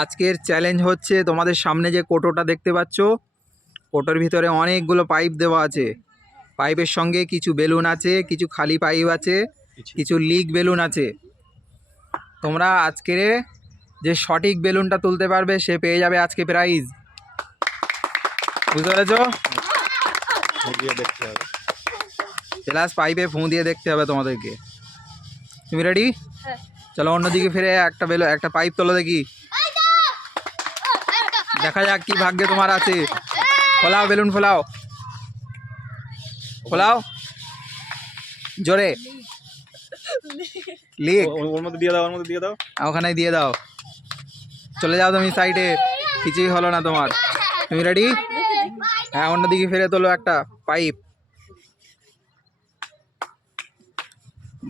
আজকের চ্যালেঞ্জ হচ্ছে তোমাদের সামনে যে কোটোটা দেখতে পাচ্ছ, কোটোর ভিতরে অনেকগুলো পাইপ দেওয়া আছে। পাইপের সঙ্গে কিছু বেলুন আছে, কিছু খালি পাইপ আছে, কিছু লিক বেলুন আছে। তোমরা আজকের যে সঠিক বেলুনটা তুলতে পারবে সে পেয়ে যাবে আজকে প্রাইজ। বুঝতে পেরেছো? প্লাস পাইপে ফুঁ দিয়ে দেখতে হবে তোমাদেরকে। তুমি রেডি? চলো অন্যদিকে ফিরে একটা পাইপ তোলো দেখি, দেখা যাক কি ভাগ্যে তোমার আছে। ফোলাও বেলুন, ফোলাও ফোলাও জোরে। লিক ওর মধ্যে দিয়ে দাও, ওর মধ্যে দিয়ে দাও, ওখানে দিয়ে দাও। চলে যাও তুমি সাইডে, কিছুই হলো না তোমার। তুমি রেডি? হ্যাঁ, অন্যদিকে ফিরে তোলো একটা পাইপ,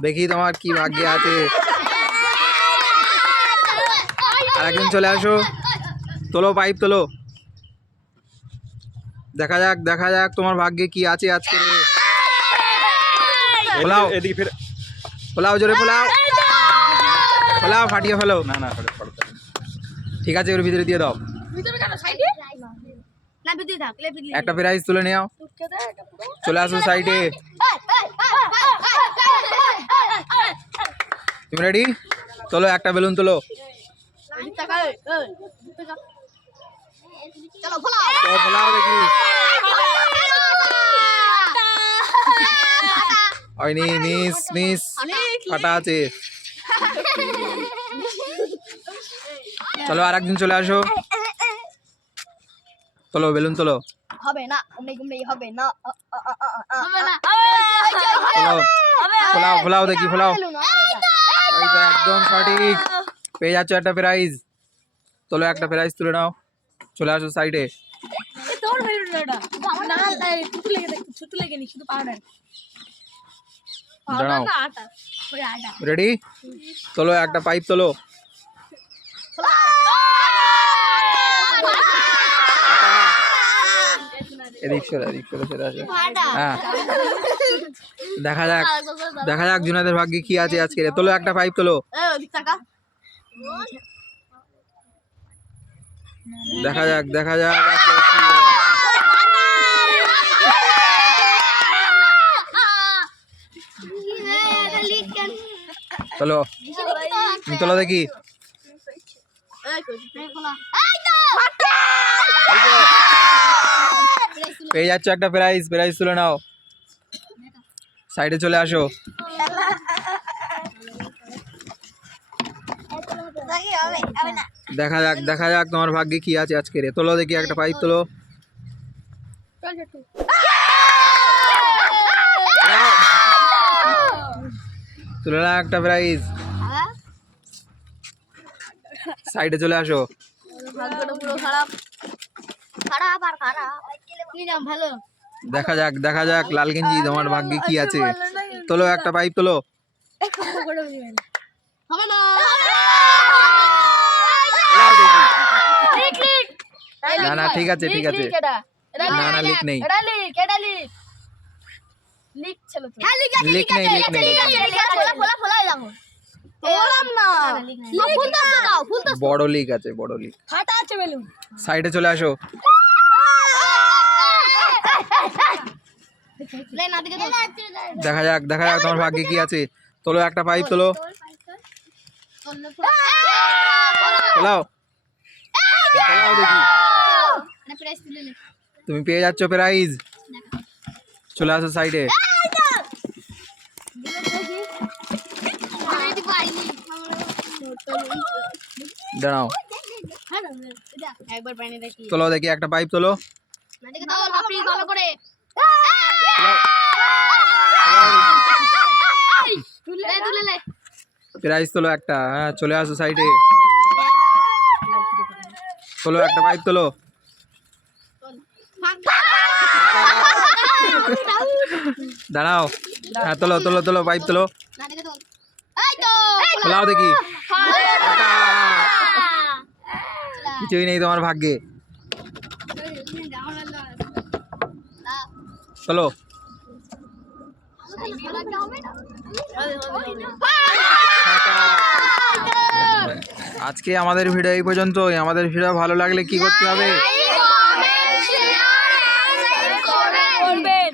দেখি তোমার কি ভাগ্যে আছে। আর একদিন চলে আসো, তোলো পাইপ তোলো, দেখা যাক তোমার ভাগ্যে কি আছে আজকে। ফোলাও এদিকে ফিরে। ফোলাও জোরে ফোলাও, ফোলাও ফাটিয়ে ফেলো। না না, ঠিক আছে, ওর ভিতরে দিয়ে দাও। একটা প্রাইজ তুলে নিও, চলে আসো সাইডে। তুমি রেডি? তোলো একটা বেলুন তোলো, ফোলাও দেখি। হয়নি, মিস ফাটা আছে। চলো আর একদিন চলে আসো, তোলো বেলুন তোলো, হবে না, হবে না, ফোলাও ফোলাও দেখি, ফোলাও। একদম সঠিক, পেয়ে যাচ্ছ একটা প্রাইজ। তোলো একটা প্রাইজ তুলে নাও, চলে আসো সাইডে। দাঁড়াও, রেডি? তোলো একটা পাইপ তোলো, এদিক চলে আসো। হ্যাঁ, দেখা যাক জুনাদের ভাগ্যে কি আছে আজকে। তোলো একটা পাইপ তোলো, দেখা যাক চলো তুমি তোলো দেখি। পেয়ে যাচ্ছ একটা প্রাইজ তুলে নাও, সাইডে চলে আসো। দেখা যাক তোমার ভাগ্যে কি আছে আজকে। তোলো দেখি একটা পাইপ তোলো, তুলে না একটা প্রাইজ। সাইডে চলে আসো। দেখা যাক লাল গেঞ্জি তোমার ভাগ্যে কি আছে। তোলো একটা পাইপ তোলো, না ঠিক আছে না লিক নেই, বড় লিক আছে, বড় লিক। সাইডে চলে আসো। দেখা যাক তোমার ভাগ্যে কি আছে। তোলো একটা পাইপ তোলো, ফোলাও দেখি। তুমি পেয়ে যাচ্ছ প্রাইজ, চলে আসো সাইডে। দাঁড়াও, তোলো দেখি একটা পাইপ তোলো, প্রাইজ তোলো একটা। হ্যাঁ, চলে আসো সাইডে, তোলো একটা পাইপ তোলো, দাঁড়াও। হ্যাঁ, তোলো পাইপ তোলো, ফোলাও দেখি। কিছুই নেই তোমার ভাগ্যে, চলো। আজকে আমাদের ভিডিও এই পর্যন্তই। আমাদের ভিডিও ভালো লাগলে কি করতে হবে? করবেন।